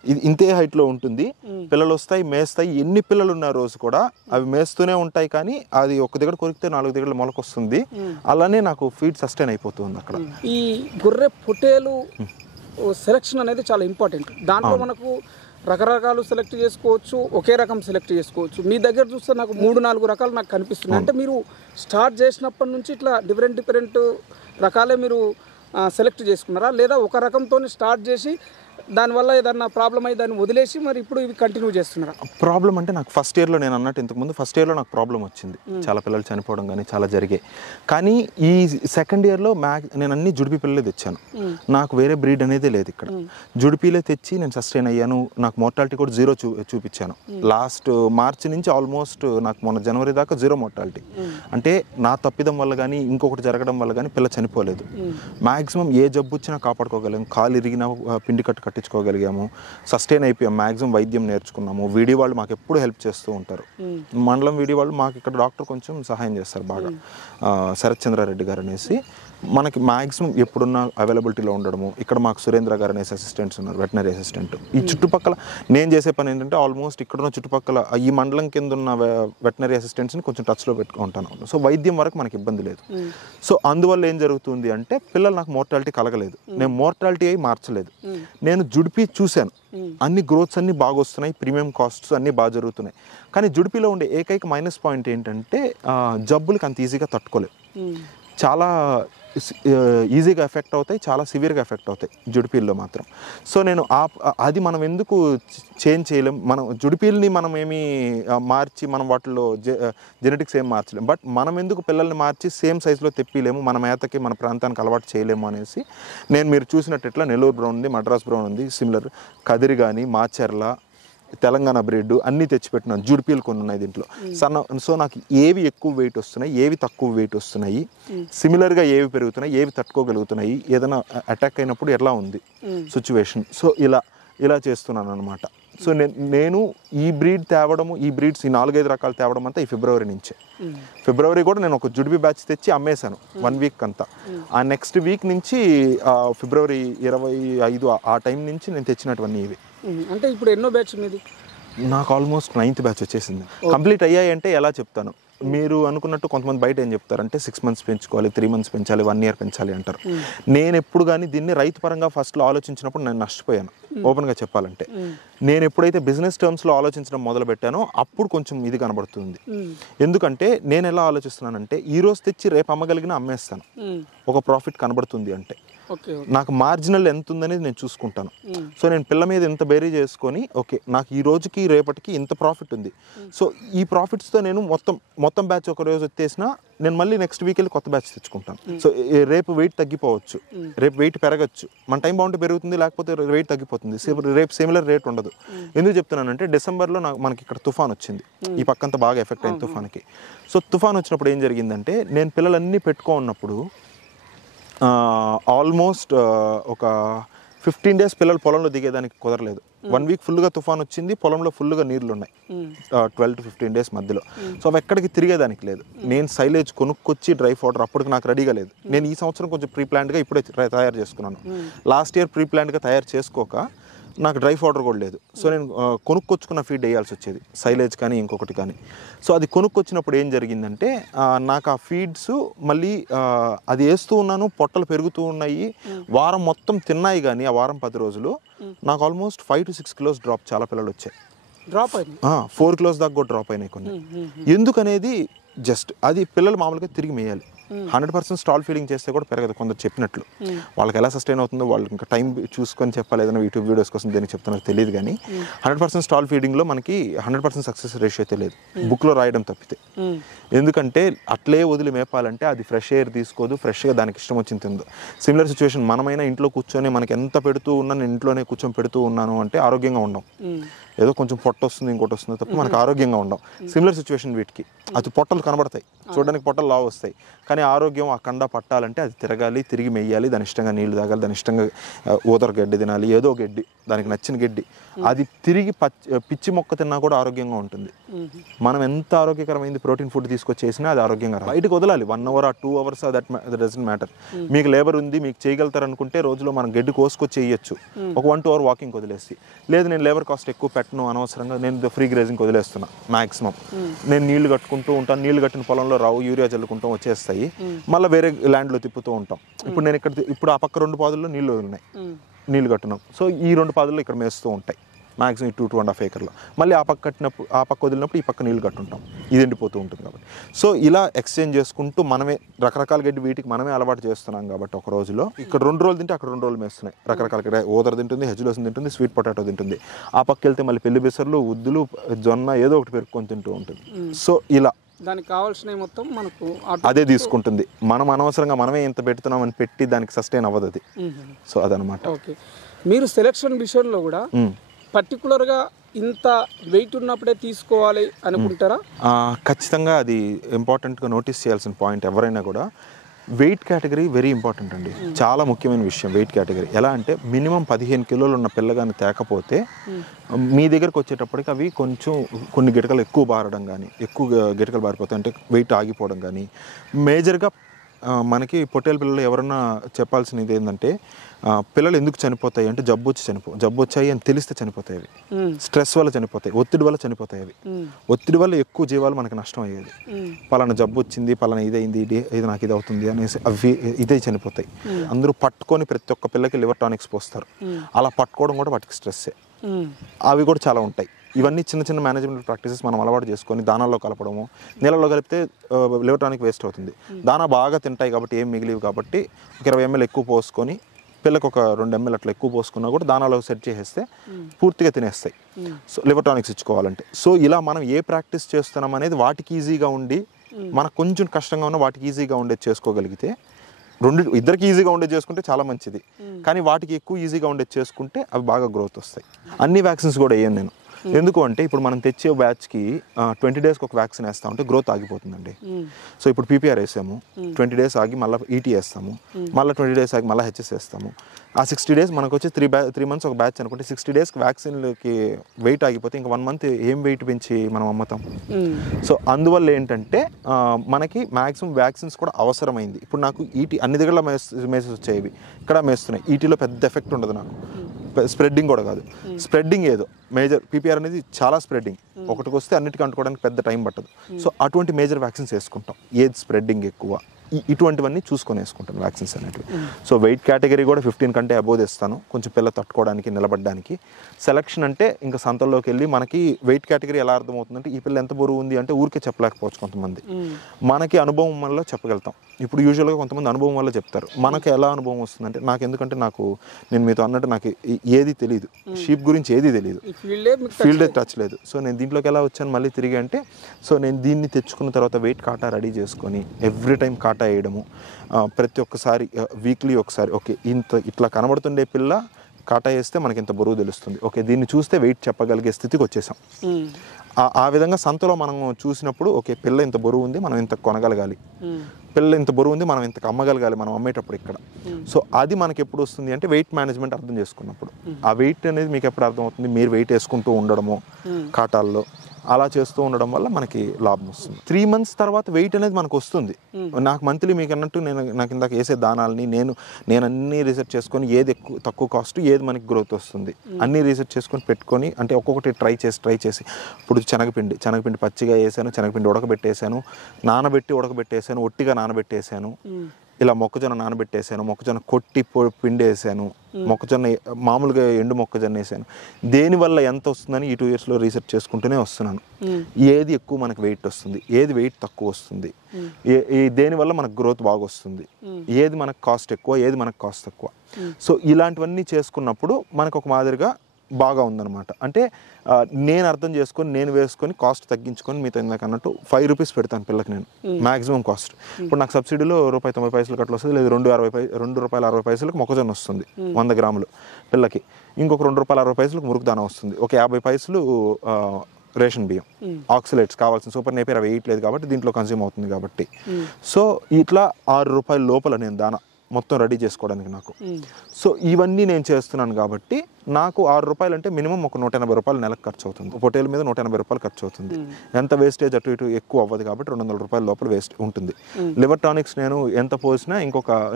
ఇది ఇంతే హైట్లో ఉంటుంది. పిల్లలు వస్తాయి, మేస్తాయి. ఎన్ని పిల్లలు ఉన్న రోజు కూడా అవి మేస్తూనే ఉంటాయి. కానీ అది ఒక దగ్గర కొరికితే 4 దగ్గర మొలకొస్తుంది. అలానే నాకు ఫీడ్ సస్టైన్ అయిపోతుంది అక్కడ. ఈ గొర్రె పొట్టేలు సెలెక్షన్ అనేది చాలా ఇంపార్టెంట్. దాంట్లో మనకు రకరకాలు సెలెక్ట్ చేసుకోవచ్చు, ఒకే రకం సెలెక్ట్ చేసుకోవచ్చు. మీ దగ్గర చూస్తే నాకు 3-4 రకాలు నాకు కనిపిస్తున్నాయి. అంటే మీరు స్టార్ట్ చేసినప్పటి నుంచి ఇట్లా డిఫరెంట్ రకాలే మీరు సెలెక్ట్ చేసుకున్నారా, లేదా ఒక రకంతో స్టార్ట్ చేసి దానివల్ల ఏదన్నా ప్రాబ్లం అయ్యి దాన్ని వదిలేసి మరి ఇప్పుడు ఇవి కంటిన్యూ చేస్తున్నారా? ప్రాబ్లం అంటే నాకు ఫస్ట్ ఇయర్లో నేను అన్నట్టు ఇంతకుముందు ఫస్ట్ ఇయర్లో నాకు ప్రాబ్లం వచ్చింది. చాలా పిల్లలు చనిపోవడం కానీ చాలా జరిగాయి. కానీ ఈ సెకండ్ ఇయర్లో నేను అన్ని జుడిపి పిల్లలే తెచ్చాను. నాకు వేరే బ్రీడ్ అనేది లేదు ఇక్కడ. జుడిపిలే తెచ్చి నేను సస్టైన్ అయ్యాను. నాకు మోర్టాలిటీ కూడా 0 చూపించాను. లాస్ట్ మార్చి నుంచి ఆల్మోస్ట్ నాకు మొన్న జనవరి దాకా 0 మోర్టాలిటీ. అంటే నా తప్పిదం వల్ల కానీ ఇంకొకటి జరగడం వల్ల కానీ పిల్ల చనిపోలేదు. మ్యాక్సిమం ఏ జబ్బు వచ్చినా కాపాడుకోగలం. కాలు ఇరిగిన పిండి కట్టించుకోగలిగాము, సస్టైన్ అయిపోయాం. మ్యాక్సిమం వైద్యం నేర్చుకున్నాము. వీడియో వాళ్ళు మాకు ఎప్పుడు హెల్ప్ చేస్తూ ఉంటారు. మండలం వీడియో వాళ్ళు మాకు ఇక్కడ డాక్టర్ కొంచెం సహాయం చేస్తారు బాగా, శరత్ చంద్రారెడ్డి గారు అనేసి. మనకి మ్యాక్సిమం ఎప్పుడున్న అవైలబిలిటీలో ఉండడము. ఇక్కడ మాకు సురేంద్ర గారు అనేసి అసిస్టెంట్స్ ఉన్నారు, వెటనరీ అసిస్టెంట్. ఈ చుట్టుపక్కల నేను చేసే పని ఏంటంటే ఆల్మోస్ట్ ఇక్కడున్న చుట్టుపక్కల ఈ మండలం కింద ఉన్న వెటనరీ అసిస్టెంట్స్ని కొంచెం టచ్లో పెట్టుకుంటాను. సో వైద్యం వరకు మనకి ఇబ్బంది లేదు. సో అందువల్ల ఏం జరుగుతుంది అంటే పిల్లలు నాకు మోర్టాలిటీ కలగలేదు. నేను మోర్టాలిటీ అయి మార్చలేదు. నేను జుడిపి చూశాను, అన్ని గ్రోత్స్ అన్నీ బాగా వస్తున్నాయి, ప్రీమియం కాస్ట్స్ అన్నీ బాగా జరుగుతున్నాయి. కానీ జుడిపిలో ఉండే ఏకైక మైనస్ పాయింట్ ఏంటంటే జబ్బులకి అంత ఈజీగా తట్టుకోలేదు. చాలా ఈజీగా ఎఫెక్ట్ అవుతాయి, చాలా సివియర్గా ఎఫెక్ట్ అవుతాయి జుడిపీల్లో మాత్రం. సో నేను అది మనం ఎందుకు చేంజ్ చేయలేం. మనం జుడిపీల్ని మనం ఏమీ మార్చి మనం వాటిలో జెనెటిక్స్ ఏం మార్చలేము. బట్ మనం ఎందుకు పిల్లల్ని మార్చి సేమ్ సైజులో తెప్పిలేము, మన మేతకి మన ప్రాంతానికి అలవాటు చేయలేము అనేసి మీరు చూసినట్టు ఇట్లా నెల్లూరు బ్రౌన్ ఉంది, మద్రాస్ బ్రౌన్ ఉంది, సిమిలర్ కదిరి కానీ మాచర్ల తెలంగాణ బ్రీడ్ అన్నీ తెచ్చిపెట్టినాను. జుడిపీలు కొన్ని ఉన్నాయి దీంట్లో. సో నాకు ఏవి ఎక్కువ వెయిట్ వస్తున్నాయి, ఏవి తక్కువ వెయిట్ వస్తున్నాయి, సిమిలర్గా ఏవి పెరుగుతున్నాయి, ఏవి తట్టుకోగలుగుతున్నాయి, ఏదైనా అటాక్ అయినప్పుడు ఎలా ఉంది సిచ్యువేషన్. సో ఇలా చేస్తున్నాను అనమాట. సో నేను ఈ బ్రీడ్ తేవడము, ఈ బ్రీడ్స్ ఈ 4-5 రకాలు తేవడం అంతా ఈ ఫిబ్రవరి నుంచే. ఫిబ్రవరి కూడా నేను ఒక జుడిపి బ్యాచ్ తెచ్చి అమ్మేశాను 1 వీక్ అంతా. ఆ నెక్స్ట్ వీక్ నుంచి ఫిబ్రవరి 25 ఆ టైం నుంచి నేను తెచ్చినటువన్నీ ఇవి. అంటే ఇప్పుడు ఎన్నో బ్యాచ్ మీది? నాకు ఆల్మోస్ట్ 9th బ్యాచ్ వచ్చేసింది. కంప్లీట్ అయ్యాయి అంటే ఎలా చెప్తాను, మీరు అనుకున్నట్టు కొంతమంది బయట ఏం చెప్తారంటే 6 months పెంచుకోవాలి, 3 months పెంచాలి, 1 year పెంచాలి అంటారు. నేను ఎప్పుడు కానీ దీన్ని రైతు పరంగా ఫస్ట్లో ఆలోచించినప్పుడు నేను నష్టపోయాను ఓపెన్గా చెప్పాలంటే. నేను ఎప్పుడైతే బిజినెస్ టర్మ్స్లో ఆలోచించడం మొదలు పెట్టానో అప్పుడు కొంచెం ఇది కనబడుతుంది. ఎందుకంటే నేను ఎలా ఆలోచిస్తున్నానంటే ఈ రోజు తెచ్చి రేపు అమ్మగలిగిన అమ్మేస్తాను, ఒక ప్రాఫిట్ కనబడుతుంది అంటే. ఓకే నాకు మార్జినల్ ఎంత ఉందనేది నేను చూసుకుంటాను. సో నేను పిల్ల మీద ఎంత బేరీ చేసుకొని ఓకే నాకు ఈ రోజుకి రేపటికి ఇంత ప్రాఫిట్ ఉంది, సో ఈ ప్రాఫిట్స్తో నేను మొత్తం బ్యాచ్ ఒక రోజు ఎత్తేసినా నేను మళ్ళీ నెక్స్ట్ వీక్ వెళ్ళి కొత్త బ్యాచ్ తెచ్చుకుంటాను. సో రేపు వెయిట్ తగ్గిపోవచ్చు, రేపు వెయిట్ పెరగచ్చు, మన టైం బాగుంటే పెరుగుతుంది, లేకపోతే వెయిట్ తగ్గిపోతుంది, రేపు సిమిలర్ రేట్ ఉండదు. ఎందుకు చెప్తున్నానంటే డిసెంబర్లో మనకి ఇక్కడ తుఫాన్ వచ్చింది, ఈ పక్కంతా బాగా ఎఫెక్ట్ అయింది తుఫాన్కి. సో తుఫాన్ వచ్చినప్పుడు ఏం జరిగిందంటే నేను పిల్లలన్నీ పెట్టుకో ఉన్నప్పుడు ఆల్మోస్ట్ ఒక 15 days పిల్లలు పొలంలో దిగేదానికి కుదరలేదు. 1 week ఫుల్గా తుఫాన్ వచ్చింది, పొలంలో ఫుల్గా నీళ్లు ఉన్నాయి 12 to 15 days మధ్యలో. సో అవి ఎక్కడికి తిరిగేదానికి లేదు. నేను సైలేజ్ కొనుక్కొచ్చి డ్రై ఫౌడర్ అప్పటికి నాకు రెడీగా లేదు. నేను ఈ సంవత్సరం కొంచెం ప్రీ ప్లాన్డ్గా ఇప్పుడే తయారు చేసుకున్నాను. లాస్ట్ ఇయర్ ప్రీ ప్లాన్డ్గా తయారు చేసుకోక నాకు డ్రై ఫౌడర్ కూడా లేదు. సో నేను కొనుక్కొచ్చుకున్న ఫీడ్ వేయాల్సి వచ్చేది, సైలేజ్ కానీ ఇంకొకటి కానీ. సో అది కొనుక్కొచ్చినప్పుడు ఏం జరిగిందంటే నాకు ఆ ఫీడ్స్ మళ్ళీ అది వేస్తూ ఉన్నాను, పొట్టలు పెరుగుతూ ఉన్నాయి, వారం మొత్తం తిన్నాయి. కానీ ఆ వారం 10 రోజులు నాకు ఆల్మోస్ట్ 5 to 6 kilos డ్రాప్, చాలా పిల్లలు వచ్చాయి. డ్రాప్ అయింది 4 kilos దాకా కూడా డ్రాప్ అయినాయి కొన్ని. ఎందుకనేది జస్ట్ అది పిల్లలు మామూలుగా తిరిగి మేయాలి. 100% స్టాల్ ఫీడింగ్ చేస్తే కూడా పెరగదు. కొందరు చెప్పినట్లు వాళ్ళకి ఎలా సస్టైన్ అవుతుందో వాళ్ళు ఇంకా టైం చూసుకొని చెప్పాలి. ఏదైనా యూట్యూబ్ వీడియోస్ కోసం దేనికి చెప్తున్నారు తెలియదు. కానీ 100% స్టాల్ ఫీడింగ్లో మనకి 100% సక్సెస్ రేషియో తెలియదు, బుక్లో రాయడం తప్పితే. ఎందుకంటే అట్లే వదిలి మేపాలంటే అది ఫ్రెష్ ఎయిర్ తీసుకోదు, ఫ్రెష్గా దానికి ఇష్టం వచ్చింది తిందో. సిమిలర్ సిచ్యువేషన్ మనమైనా ఇంట్లో కూర్చొని మనకి ఎంత పెడుతూ ఉన్నా, నేను ఇంట్లోనే కూర్చొని పెడుతూ ఉన్నాను అంటే ఆరోగ్యంగా ఉండం, ఏదో కొంచెం పొట్ట వస్తుంది ఇంకోటి వస్తుంది తప్ప మనకు ఆరోగ్యంగా ఉండం. సిమిలర్ సిచ్యువేషన్ వీటికి అది పొట్టలు కనబడతాయి, చూడడానికి పొట్టలు లావు వస్తాయి, కానీ ఆరోగ్యం ఆ కండ పట్టాలంటే అది తిరగాలి, తిరిగి మెయ్యాలి, దాని ఇష్టంగా నీళ్లు తాగాలి, దాని ఇష్టంగా ఊదర గడ్డి తినాలి, ఏదో గడ్డి దానికి నచ్చిన గడ్డి. అది తిరిగి పిచ్చి మొక్క తిన్నా కూడా ఆరోగ్యంగా ఉంటుంది. మనం ఎంత ఆరోగ్యకరమైంది ప్రోటీన్ ఫుడ్ తీసుకొచ్చేసినా అది ఆరోగ్యంగా రాదు. బయటకు వదలాలి 1 hour or 2 hours, that doesn't matter. మీకు లేబర్ ఉంది, మీకు చేయగలుగుతారు అనుకుంటే రోజులో మనం గడ్డి కోసుకొచ్చి చేయొచ్చు, ఒక 1-2 hour వాకింగ్ వదిలేసి. లేదు నేను లేబర్ కాస్ట్ ఎక్కువ పెట్టను, అనవసరంగా నేను ఫ్రీ గ్రేజింగ్ వదిలేస్తున్నా మ్యాక్సిమం. నేను నీళ్లు కట్టుకుంటూ ఉంటాను, నీళ్లు కట్టిన పొలంలో రావు, యూరియా చల్లుకుంటాం వచ్చేస్తాయి, మళ్ళీ వేరే ల్యాండ్లో తిప్పుతూ ఉంటాం. ఇప్పుడు నేను ఇప్పుడు ఆ పక్క 2 పాదుల్లో నీళ్ళు ఉన్నాయి, నీళ్ళు కట్టున్నాం. సో ఈ 2 పాదుల్లో ఇక్కడ మేస్తూ ఉంటాయి మ్యాక్సిమం 2-2.5 acres. మళ్ళీ ఆ పక్క వదిలినప్పుడు ఈ పక్క నీళ్ళు కట్టుంటాం, ఇది ఎండిపోతూ ఉంటుంది కాబట్టి. సో ఇలా ఎక్స్చేంజ్ చేసుకుంటూ మనమే రకరకాల గడ్డి వీటికి మనమే అలవాటు చేస్తున్నాం కాబట్టి ఒక రోజులో ఇక్కడ 2 రోజులు తింటే అక్కడ 2 రోజులు మేస్తున్నాయి. రకరకాల గడ్డి ఓదర తింటుంది, హెజ్లోస్ తింటుంది, స్వీట్ పొటాటో తింటుంది. ఆ పక్క వెళ్తే మళ్ళీ పెళ్లి బెసర్లు, ఉద్దులు, జొన్న ఏదో ఒకటి పెరుక్కొని తింటూ ఉంటుంది. సో ఇలా దానికి కావాల్సినవి మొత్తం మనకు అదే తీసుకుంటుంది. మనం అనవసరంగా మనమే ఇంత పెడుతున్నామని పెట్టి దానికి సస్టైన్ అవ్వదు అది. సో అదనమాట. ఓకే, మీరు సెలక్షన్ విషయంలో కూడా పర్టికులర్గా ఇంత వెయిట్ ఉన్నప్పుడే తీసుకోవాలి అనుకుంటారా? ఖచ్చితంగా అది ఇంపార్టెంట్గా నోటీస్ చేయాల్సిన పాయింట్. ఎవరైనా కూడా వెయిట్ కేటగిరీ వెరీ ఇంపార్టెంట్ అండి, చాలా ముఖ్యమైన విషయం వెయిట్ కేటగిరీ. ఎలా అంటే మినిమం 15 kilos ఉన్న పిల్లగాని తేకపోతే మీ దగ్గరకు వచ్చేటప్పటికి అవి కొన్ని గిటకలు ఎక్కువ బారడం కానీ, ఎక్కువ గిటకలు బారిపోతాయి అంటే వెయిట్ ఆగిపోవడం కానీ. మేజర్గా మనకి పొట్టేల పిల్లలు ఎవరన్నా చెప్పాల్సినది ఏంటంటే పిల్లలు ఎందుకు చనిపోతాయి అంటే జబ్బు వచ్చాయి అని తెలిస్తే చనిపోతాయి అవి, స్ట్రెస్ వల్ల చనిపోతాయి, ఒత్తిడి వల్ల చనిపోతాయి అవి. ఒత్తిడి వల్ల ఎక్కువ జీవాలు మనకి నష్టం అయ్యేది. పలానా జబ్బు వచ్చింది, పలానా ఇదైంది, ఇది నాకు ఇది అవుతుంది అనేసి అవి ఇదే చనిపోతాయి. అందరూ పట్టుకొని ప్రతి ఒక్క పిల్లకి లివర్ టానిక్స్ పోస్తారు. అలా పట్టుకోవడం కూడా వాటికి స్ట్రెస్సే. అవి కూడా చాలా ఉంటాయి. ఇవన్నీ చిన్న చిన్న మేనేజ్మెంట్ ప్రాక్టీసెస్ మనం అలవాటు చేసుకొని దానాల్లో కలపడము. నీళ్ళలో కలిపితే లివర్ టానిక్ వేస్ట్ అవుతుంది. దానా బాగా తింటాయి కాబట్టి ఏం మిగిలివి కాబట్టి 20 ml ఎక్కువ పోసుకొని పిల్లలకు ఒక 2 ml అట్లా ఎక్కువ పోసుకున్నా కూడా దానాలో సెట్ చేసేస్తే పూర్తిగా తినేస్తాయి. సో లివర్ టానిక్స్ ఇచ్చుకోవాలంటే. సో ఇలా మనం ఏ ప్రాక్టీస్ చేస్తున్నాం అనేది వాటికి ఈజీగా ఉండి మనకు కొంచెం కష్టంగా ఉన్న వాటికి ఈజీగా ఉండేది చేసుకోగలిగితే, ఇద్దరికి ఈజీగా ఉండేది చేసుకుంటే చాలా మంచిది. కానీ వాటికి ఎక్కువ ఈజీగా ఉండేది చేసుకుంటే అవి బాగా గ్రోత్ వస్తాయి. అన్ని వ్యాక్సిన్స్ కూడా వేయను నేను. ఎందుకు అంటే ఇప్పుడు మనం తెచ్చే బ్యాచ్కి 20 daysకి ఒక వ్యాక్సిన్ వేస్తా ఉంటే గ్రోత్ ఆగిపోతుందండి. సో ఇప్పుడు పీపీఆర్ వేసాము, 20 days ఆగి మళ్ళీ ఈటీ వేస్తాము, మళ్ళీ 20 days ఆగి మళ్ళీ హెచ్ఎస్ వేస్తాము. ఆ 60 days మనకు వచ్చి 3 months ఒక బ్యాచ్ అనుకుంటే 60 daysకి వ్యాక్సిన్లకి వెయిట్ ఆగిపోతే ఇంకా 1 month ఏం వెయిట్ పెంచి మనం అమ్ముతాం. సో అందువల్ల ఏంటంటే మనకి మ్యాక్సిమం వ్యాక్సిన్స్ కూడా అవసరమైంది. ఇప్పుడు నాకు ఈటీ అన్ని దగ్గర మేసెస్ వచ్చాయి, ఇక్కడ మేస్తున్నాయి. ఈటీలో పెద్ద ఎఫెక్ట్ ఉండదు నాకు, స్ప్రెడ్డింగ్ కూడా కాదు. స్ప్రెడ్డింగ్ ఏదో మేజర్ పీపీఆర్ అనేది చాలా స్ప్రెడ్డింగ్, ఒకటికి వస్తే అన్నిటికీ అంటుకోవడానికి పెద్ద టైం పట్టదు. సో అటువంటి మేజర్ వ్యాక్సిన్స్ వేసుకుంటాం ఏది స్ప్రెడ్డింగ్ ఎక్కువ ఇటువంటివన్నీ చూసుకొని వేసుకుంటాను వ్యాక్సిన్స్ అనేటివి. సో వెయిట్ కేటగిరీ కూడా 15 కంటే అబోవ్ తెస్తాను, కొంచెం పిల్ల తట్టుకోవడానికి నిలబడడానికి. సెలక్షన్ అంటే ఇంకా సంతల్లోకి వెళ్ళి మనకి వెయిట్ కేటగిరీ ఎలా అర్థమవుతుందంటే ఈ పిల్ల ఎంత బరువు ఉంది అంటే ఊరికే చెప్పలేకపోవచ్చు కొంతమంది, మనకి అనుభవం వల్ల చెప్పగలుగుతాం. ఇప్పుడు యూజువల్గా కొంతమంది అనుభవం వల్ల చెప్తారు, మనకి ఎలా అనుభవం వస్తుందంటే నాకు ఎందుకంటే నేను మీతో అన్నట్టు నాకు ఏది తెలియదు, షీప్ గురించి ఏది తెలియదు, ఫీల్డే టచ్ లేదు. సో నేను దీంట్లోకి ఎలా వచ్చాను మళ్ళీ తిరిగి అంటే, సో నేను దీన్ని తెచ్చుకున్న తర్వాత వెయిట్ కాటా రెడీ చేసుకొని ఎవ్రీ టైం కాటా వేయడము, ప్రతి ఒక్కసారి వీక్లీ ఒకసారి ఓకే ఇట్లా కనబడుతుండే పిల్ల కాటా వేస్తే మనకి ఇంత బరువు తెలుస్తుంది, ఓకే దీన్ని చూస్తే వెయిట్ చెప్పగలిగే స్థితికి వచ్చేసాం. ఆ విధంగా సంతలో మనం చూసినప్పుడు ఓకే పిల్ల ఇంత బరువు ఉంది, మనం ఇంత కొనగలగాలి, పిల్ల ఇంత బరువు ఉంది, మనం ఇంత అమ్మగలగాలి మనం అమ్మేటప్పుడు ఇక్కడ. సో అది మనకి ఎప్పుడు వస్తుంది అంటే వెయిట్ మేనేజ్మెంట్ అర్థం చేసుకున్నప్పుడు. ఆ వెయిట్ అనేది మీకు ఎప్పుడు అర్థం అవుతుంది, మీరు వెయిట్ వేసుకుంటూ ఉండడము కాటాల్లో అలా చేస్తూ ఉండడం వల్ల మనకి లాభం వస్తుంది. 3 months తర్వాత వెయిట్ అనేది మనకు వస్తుంది. నాకు మంత్లీ మీకు అన్నట్టు నాకు ఇందాక వేసే దానాలని నేను అన్ని రీసెర్చ్ చేసుకొని ఏది తక్కువ కాస్ట్, ఏది మనకి గ్రోత్ వస్తుంది అన్నీ రీసెర్చ్ చేసుకొని పెట్టుకొని, అంటే ఒక్కొక్కటి ట్రై చేసి ఇప్పుడు శనగపిండి పచ్చిగా వేసాను, శనగపిండి ఉడకబెట్టేసాను, ఉడకబెట్టేసాను, ఒట్టిగా నానబెట్టేసాను, ఇలా మొక్కజొన్న నానబెట్టేసాను, మొక్కజొన్న కొట్టి పిండి వేసాను, మొక్కజొన్న మామూలుగా ఎండు మొక్కజొన్న వేసాను. దేనివల్ల ఎంత వస్తుందని ఈ 2 yearsలో రీసెర్చ్ చేసుకుంటూనే వస్తున్నాను. ఏది ఎక్కువ మనకు వెయిట్ వస్తుంది, ఏది వెయిట్ తక్కువ వస్తుంది, దేనివల్ల మనకు గ్రోత్ బాగా వస్తుంది, ఏది మనకు కాస్ట్ ఎక్కువ, ఏది మనకు కాస్ట్ తక్కువ. సో ఇలాంటివన్నీ చేసుకున్నప్పుడు మనకు ఒక మాదిరిగా బాగా ఉందన్నమాట. అంటే నేను అర్థం చేసుకొని నేను వేసుకొని కాస్ట్ తగ్గించుకొని మీతో ఇందాక అన్నట్టు 5 rupees పెడతాను పిల్లకి నేను మ్యాక్సిమం కాస్ట్. ఇప్పుడు నాకు సబ్సిడీలో ₹90 అట్లా వస్తుంది, లేదు ₹2.60 మొక్కజొన్న వస్తుంది 100 grams పిల్లకి, ఇంకొక ₹2.60 మురుకు దానా వస్తుంది, ఒక 50 paise రేషన్ బియ్యం ఆక్సిలేట్స్ కావాల్సిన సూపర్ నేపియర్ అవి వేయట్లేదు కాబట్టి దీంట్లో కన్స్యూమ్ అవుతుంది కాబట్టి. సో ఇట్లా ₹6 లోపల నేను దానా మొత్తం రెడీ చేసుకోవడానికి నాకు. సో ఇవన్నీ నేను చేస్తున్నాను కాబట్టి నాకు ₹6 అంటే మినిమం ఒక ₹180 నెలకు ఖర్చు అవుతుంది. పొట్టేల మీద ₹180 ఖర్చు అవుతుంది. ఎంత వేస్టేజ్ అటు ఇటు ఎక్కువ అవ్వదు కాబట్టి ₹200 లోపల వేస్ట్ ఉంటుంది. లివర్ టానిక్స్ నేను ఎంత పోసినా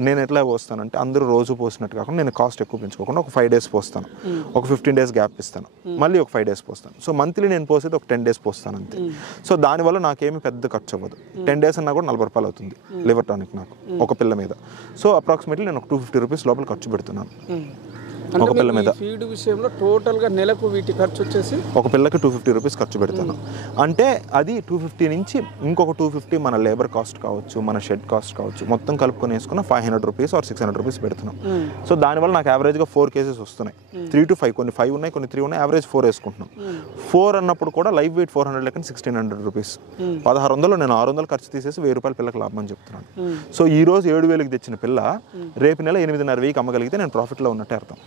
నేను ఎట్లా పోస్తానంటే అందరూ రోజు పోసినట్టు కాకుండా నేను కాస్ట్ ఎక్కువ పెంచుకోకుండా ఒక 5 days పోస్తాను, ఒక 15 days గ్యాప్ ఇస్తాను, మళ్ళీ ఒక 5 days పోస్తాను. సో మంత్లీ నేను పోసేది ఒక 10 days పోస్తాను అంతే. సో దానివల్ల నాకేమి పెద్ద ఖర్చు అవ్వదు. 10 days అన్నా కూడా ₹40 అవుతుంది లివర్ టానిక్ నాకు ఒక పిల్ల మీద. సో అప్రాక్సిమేట్లీ నేను ఒక ₹250 లోపల ఖర్చు పెడుతున్నాను ఒక పిల్ల మీద. ఫీడ్ విషయంలో టోటల్గా నెలకు వీటి ఖర్చు వచ్చేసి ఒక పిల్లకి ₹250 ఖర్చు పెడతాను. అంటే అది 250 నుంచి ఇంకొక 250 మన లేబర్ కాస్ట్ కావచ్చు, మన షెడ్ కాస్ట్ కావచ్చు, మొత్తం కలుపుకొని వేసుకున్న ₹500 or ₹600 పెడుతున్నాం. సో దానివల్ల నాకు యావరేజ్గా 4 cases వస్తున్నాయి. 3 to 5, కొన్ని 5 ఉన్నాయి, కొన్ని 3 ఉన్నాయి, యావరేజ్ 4 వేసుకుంటున్నాం. 4 అన్నప్పుడు కూడా లైవ్ వెయిట్ 400 లెక్కన ₹1600, 1600 నేను 600 ఖర్చు తీసేసి ₹1000 పిల్లకి లాభం అని చెప్తున్నాను. సో ఈ రోజు 7000కి తెచ్చిన పిల్ల రేపు నెల 8,500 అమ్మగలిగితే నేను ప్రాఫిట్లో ఉన్నట్టే అర్థం.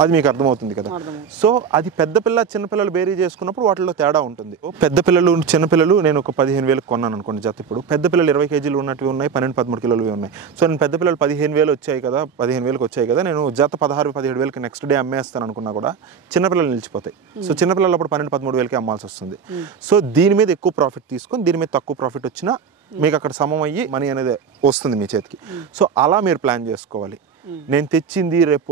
అది మీకు అర్థమవుతుంది కదా. సో అది పెద్ద పిల్ల చిన్నపిల్లలు బేరీ చేసుకున్నప్పుడు వాటిలో తేడా ఉంటుంది. పెద్ద పిల్లలు చిన్నపిల్లలు నేను ఒక 15,000 కొన్నాను అనుకోండి జత. ఇప్పుడు పెద్ద పిల్లలు 20 kgs ఉన్నట్టు ఉన్నాయి, 12-13 kilos ఉన్నాయి. సో నేను పెద్ద పిల్లలు 15,000 వచ్చాయి కదా, 15,000కి వచ్చాయి కదా, నేను జత 16-17,000కి నెక్స్ట్ డే అమ్మేస్తాను అనుకున్నా కూడా చిన్నపిల్లలు నిలిచిపోతాయి. సో చిన్నపిల్లలు అప్పుడు 12-13,000కి అమ్మాల్సి వస్తుంది. సో దీని మీద ఎక్కువ ప్రాఫిట్ తీసుకొని దీని మీద తక్కువ ప్రాఫిట్ వచ్చినా మీకు అక్కడ సమం అయ్యి మనీ అనేది వస్తుంది మీ చేతికి. సో అలా మీరు ప్లాన్ చేసుకోవాలి. నేను తెచ్చింది రేపు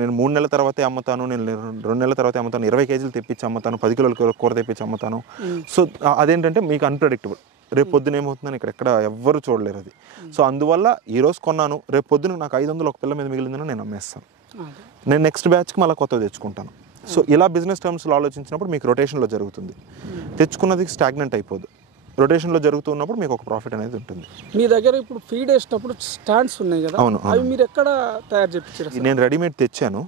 నేను 3 నెలల తర్వాతే అమ్ముతాను, నేను 2 నెలల తర్వాతే అమ్ముతాను, 20 kgs తెప్పించి అమ్ముతాను, 10 kilos కూర తెప్పించి అమ్ముతాను. సో అదేంటంటే మీకు అన్ప్రెడిక్టబుల్. రేపు పొద్దున ఏమవుతుందని ఎక్కడ ఎవ్వరు చూడలేరు అది. సో అందువల్ల ఈరోజు కొన్నాను, రేపు పొద్దున నాకు 500 ఒక పిల్ల మీద మిగిలిందని నేను అమ్మేస్తాను. నేను నెక్స్ట్ బ్యాచ్కి మళ్ళీ కొత్తది తెచ్చుకుంటాను. సో ఇలా బిజినెస్ టర్మ్స్లో ఆలోచించినప్పుడు మీకు రొటేషన్లో జరుగుతుంది. తెచ్చుకున్నది స్టాగ్నెంట్ అయిపోదు. రొటేషన్లో జరుగుతున్నప్పుడు మీకు ఒక ప్రాఫిట్ అనేది ఉంటుంది. మీ దగ్గర ఇప్పుడు ఫీడ్ వేసినప్పుడు స్టాండ్స్ ఉన్నాయి కదా, అవును, అవి మీరు ఎక్కడ తయారు చేయించారు? నేను రెడీమేడ్ తెచ్చాను.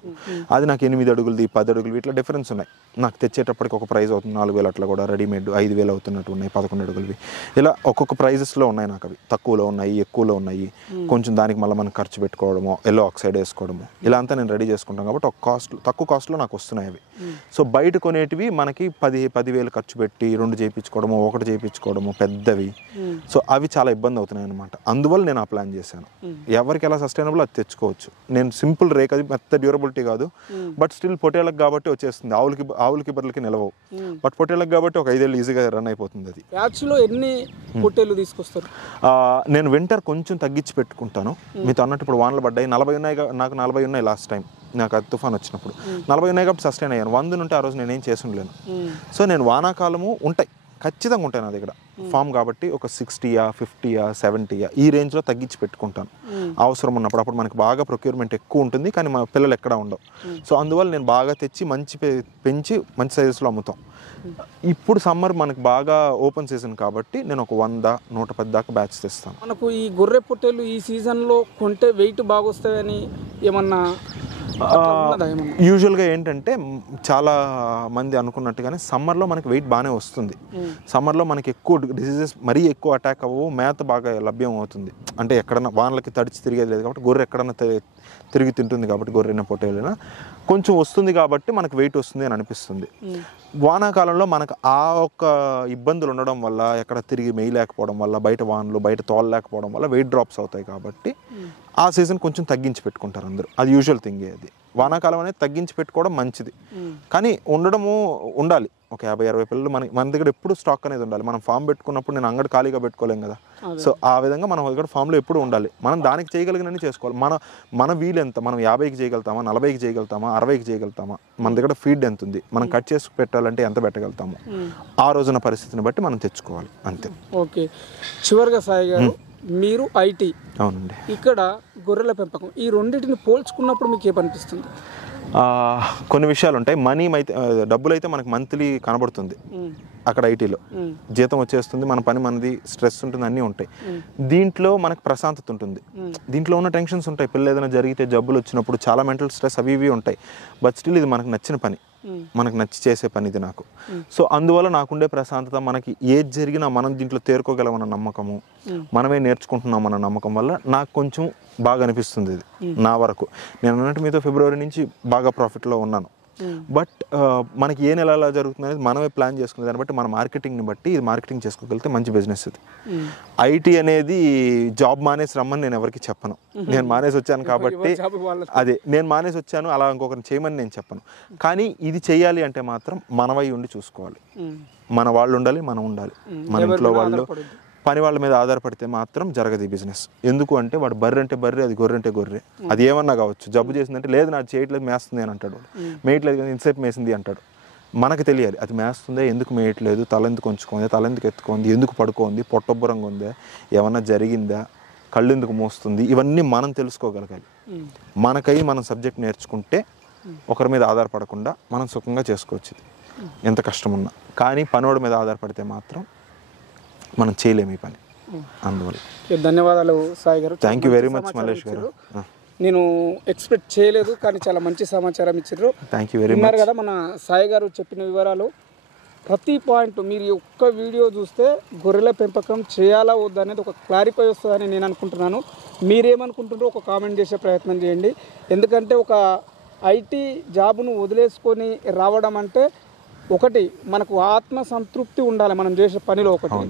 అది నాకు 8 అడుగులది 10 అడుగులు ఇట్లా డిఫరెన్స్ ఉన్నాయి. నాకు తెచ్చేటప్పటికి ఒక ప్రైస్ అవుతుంది 4,000, అట్లా కూడా రెడీమేడ్ 5,000 అవుతున్నట్టు ఉన్నాయి, 11 అడుగులవి. ఇలా ఒక్కొక్క ప్రైజెస్లో ఉన్నాయి నాకు. అవి తక్కువలో ఉన్నాయి, ఎక్కువలో ఉన్నాయి, కొంచెం దానికి మళ్ళీ మనం ఖర్చు పెట్టుకోవడము, ఎల్లో ఆక్సైడ్ వేసుకోవడము, ఇలా అంతా నేను రెడీ చేసుకుంటాను కాబట్టి ఒక తక్కువ కాస్ట్లో నాకు వస్తున్నాయి అవి. సో బయట కొనేటివి మనకి 10,000 ఖర్చు పెట్టి 2 చేయించుకోవడము, 1 చేయించుకోవడము పెద్దవి. సో అవి చాలా ఇబ్బంది అవుతున్నాయి అనమాట. అందువల్ల నేను ఆ ప్లాన్ చేశాను. ఎవరికి ఎలా సస్టైనబుల్ అది తెచ్చుకోవచ్చు. నేను సింపుల్ రేక్, అది మెత్త డ్యూరబిలిటీ కాదు, బట్ స్టిల్ పొట్టేళ్ళకి కాబట్టి వచ్చేస్తుంది. ఆవులకి బర్రెలకి నిలవవు, బట్ పొట్టేళ్ళకి కాబట్టి ఒక 5 ఏళ్ళు ఈజీగా రన్ అయిపోతుంది. అది యాక్చువల్గా ఎన్ని పొట్టేళ్ళు తీసుకొస్తారు? నేను వింటర్ కొంచెం తగ్గించి పెట్టుకుంటాను. మీతో అన్నట్టు ఇప్పుడు వానలు పడ్డాయి, 40 ఉన్నాయి, నాకు 40 ఉన్నాయి లాస్ట్ టైం. నాకు అది తుఫాన్ వచ్చినప్పుడు 40 ఉన్నాయి కాబట్టి సస్టైన్ అయ్యాను. 100 ఉంటే ఆ రోజు నేనేం చేసి ఉండలేను. సో నేను వానాకాలము ఉంటాయి, ఖచ్చితంగా ఉంటాయి నా దగ్గర. ఫామ్ కాబట్టి ఒక 60యా 50యా 70యా ఈ రేంజ్లో తగ్గించి పెట్టుకుంటాను అవసరం ఉన్నప్పుడు. అప్పుడు మనకి బాగా ప్రొక్యూర్మెంట్ ఎక్కువ ఉంటుంది, కానీ మా పిల్లలు ఎక్కడా ఉండవు. సో అందువల్ల నేను బాగా తెచ్చి మంచి పెంచి మంచి సైజెస్లో అమ్ముతాం. ఇప్పుడు సమ్మర్ మనకు బాగా ఓపెన్ సీజన్ కాబట్టి నేను ఒక 100-110 దాకా బ్యాచ్ తెస్తాను. మనకు ఈ గొర్రె పొట్టేలు ఈ సీజన్లో కొంటే వెయిట్ బాగా వస్తాయని ఏమన్నా యూజువల్గా ఏంటంటే చాలా మంది అనుకున్నట్టుగానే సమ్మర్లో మనకి వెయిట్ బాగానే వస్తుంది. సమ్మర్లో మనకి ఎక్కువ డిసీజెస్ మరీ ఎక్కువ అటాక్ అవ్వవు, మేత బాగా లభ్యం అవుతుంది. అంటే ఎక్కడన్నా వానలకి తడిచి తిరిగేది లేదు కాబట్టి, గొర్రె ఎక్కడన్నా తిరిగి తింటుంది కాబట్టి, గొర్రెన పొట్టేలైనా కొంచెం వస్తుంది కాబట్టి మనకు వెయిట్ వస్తుంది అని అనిపిస్తుంది. వానాకాలంలో మనకు ఆ ఒక్క ఇబ్బందులు ఉండడం వల్ల, ఎక్కడ తిరిగి మేయలేకపోవడం వల్ల, బయట వానలు బయట తోలలేకపోవడం వల్ల వెయిట్ డ్రాప్స్ అవుతాయి కాబట్టి ఆ సీజన్ కొంచెం తగ్గించి పెట్టుకుంటారు అందరూ. అది యూజువల్ థింగే. అది వానాకాలం అనేది తగ్గించి పెట్టుకోవడం మంచిది, కానీ ఉండాలి. ఒక 50-60 పిల్లలు మన దగ్గర ఎప్పుడు స్టాక్ అనేది ఉండాలి. మనం ఫామ్ పెట్టుకున్నప్పుడు నేను అంగడి ఖాళీగా పెట్టుకోలేం కదా. సో ఆ విధంగా మనం దగ్గర ఫామ్లో ఎప్పుడు ఉండాలి. మనం దానికి చేయగలిగినన్ని చేసుకోవాలి. మన వీలు ఎంత, మనం 50కి చేయగలుగుతామా, 40కి చేయగలుగుతామా, 60కి చేయగలుగుతామా, మన దగ్గర ఫీడ్ ఎంత ఉంది, మనం కట్ చేసి పెట్టాలంటే ఎంత పెట్టగలుగుతాము, ఆ రోజున పరిస్థితిని బట్టి మనం తెచ్చుకోవాలి అంతే. ఓకే, చివరిగా సాయి గారు, మీరు ఐటీ, అవునండి, ఇక్కడ గొర్రెల పెంపకం, ఈ రెండింటిని పోల్చుకున్నప్పుడు మీకు ఏమనిపిస్తుంది? కొన్ని విషయాలు ఉంటాయి. మనీ అయితే డబ్బులు అయితే మనకు మంత్లీ కనబడుతుంది. అక్కడ ఐటీలో జీతం వచ్చేస్తుంది, మన పని మనది, స్ట్రెస్ ఉంటుంది, అన్నీ ఉంటాయి. దీంట్లో మనకు ప్రశాంతత ఉంటుంది. దీంట్లో ఉన్న టెన్షన్స్ ఉంటాయి. పిల్లలు ఏదైనా జరిగితే, జబ్బులు వచ్చినప్పుడు చాలా మెంటల్ స్ట్రెస్ అవి ఇవి ఉంటాయి. బట్ స్టిల్ ఇది మనకు నచ్చిన పని, మనకు నచ్చి చేసే పని ఇది నాకు. సో అందువల్ల నాకుండే ప్రశాంతత, మనకి ఏది జరిగినా మనం దీంట్లో తేరుకోగలమన్న నమ్మకము, మనమే నేర్చుకుంటున్నామన్న నమ్మకం వల్ల నాకు కొంచెం బాగా అనిపిస్తుంది ఇది. నా వరకు నేను అన్నట్టు మీతో ఫిబ్రవరి నుంచి బాగా ప్రాఫిట్లో ఉన్నాను. బట్ మనకి ఏ నెల ఎలా జరుగుతుంది అనేది మనమే ప్లాన్ చేసుకునే దాన్ని బట్టి, మన మార్కెటింగ్ని బట్టి ఇది మార్కెటింగ్ చేసుకోగలిగితే మంచి బిజినెస్ ఇది. ఐటీ అనేది జాబ్ మానేసి రమ్మని నేను ఎవరికి చెప్పను. నేను మానేసి వచ్చాను కాబట్టి, అదే నేను మానేసి వచ్చాను అలా ఇంకొకరిని చేయమని నేను చెప్పను. కానీ ఇది చేయాలి అంటే మాత్రం మనవై ఉండి చూసుకోవాలి. మన వాళ్ళు ఉండాలి, మనం ఉండాలి. మన ఇంట్లో వాళ్ళు, పని వాళ్ళ మీద ఆధారపడితే మాత్రం జరగదు ఈ బిజినెస్. ఎందుకు అంటే వాడు బర్రె అంటే బర్రె, అది గొర్రె అంటే గొర్రె. అది ఏమన్నా కావచ్చు, జబ్బు చేసిందంటే లేదు నాకు చేయట్లేదు మేస్తుంది అని అంటాడు. మేయట్లేదు కానీ ఇంతసేపు మేసింది అంటాడు. మనకు తెలియాలి అది మేస్తుందే, ఎందుకు మేయట్లేదు, తల ఎందుకు ఉంచుకుంది, తల ఎందుకు ఎత్తుకుంది, ఎందుకు పడుకోంది, పొట్టొబ్బరంగా ఉందా, ఏమన్నా జరిగిందా, కళ్ళు ఎందుకు మోస్తుంది, ఇవన్నీ మనం తెలుసుకోగలగాలి. మనకై మనం సబ్జెక్ట్ నేర్చుకుంటే ఒకరి మీద ఆధారపడకుండా మనం సుఖంగా చేసుకోవచ్చు ఎంత కష్టం ఉన్నా. కానీ పనోడి మీద ఆధారపడితే మాత్రం మనం చేయలేము ఈ పని. అందువల్ల ధన్యవాదాలు సాయి గారు. Thank you very much Mallesh గారు. నేను ఎక్స్పెక్ట్ చేయలేదు, కానీ చాలా మంచి సమాచారం ఇచ్చారు. Thank you very much. Much కదా మన సాయి గారు చెప్పిన వివరాలు, ప్రతి పాయింట్ మీరు ఒక్క వీడియో చూస్తే గొర్రెల పెంపకం చేయాలా వద్దా అనేది ఒక క్లారిఫై వస్తుందని నేను అనుకుంటున్నాను. మీరేమనుకుంటున్నారో ఒక కామెంట్ చేసే ప్రయత్నం చేయండి. ఎందుకంటే ఒక ఐటీ జాబును వదిలేసుకొని రావడం అంటే, ఒకటి మనకు ఆత్మ సంతృప్తి ఉండాలి మనం చేసే పనిలో, ఒకటి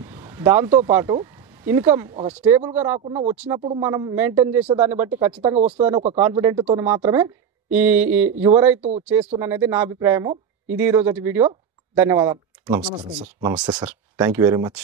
దాంతోపాటు ఇన్కమ్ ఒక స్టేబుల్గా రాకుండా వచ్చినప్పుడు మనం మెయింటైన్ చేసే దాన్ని బట్టి ఖచ్చితంగా వస్తుందని ఒక కాన్ఫిడెంట్తో మాత్రమే ఈ యువ రైతు చేస్తున్నది నా అభిప్రాయము. ఇది ఈరోజు వీడియో. ధన్యవాదాలు. నమస్కారం సార్. నమస్తే sir. Thank you very much.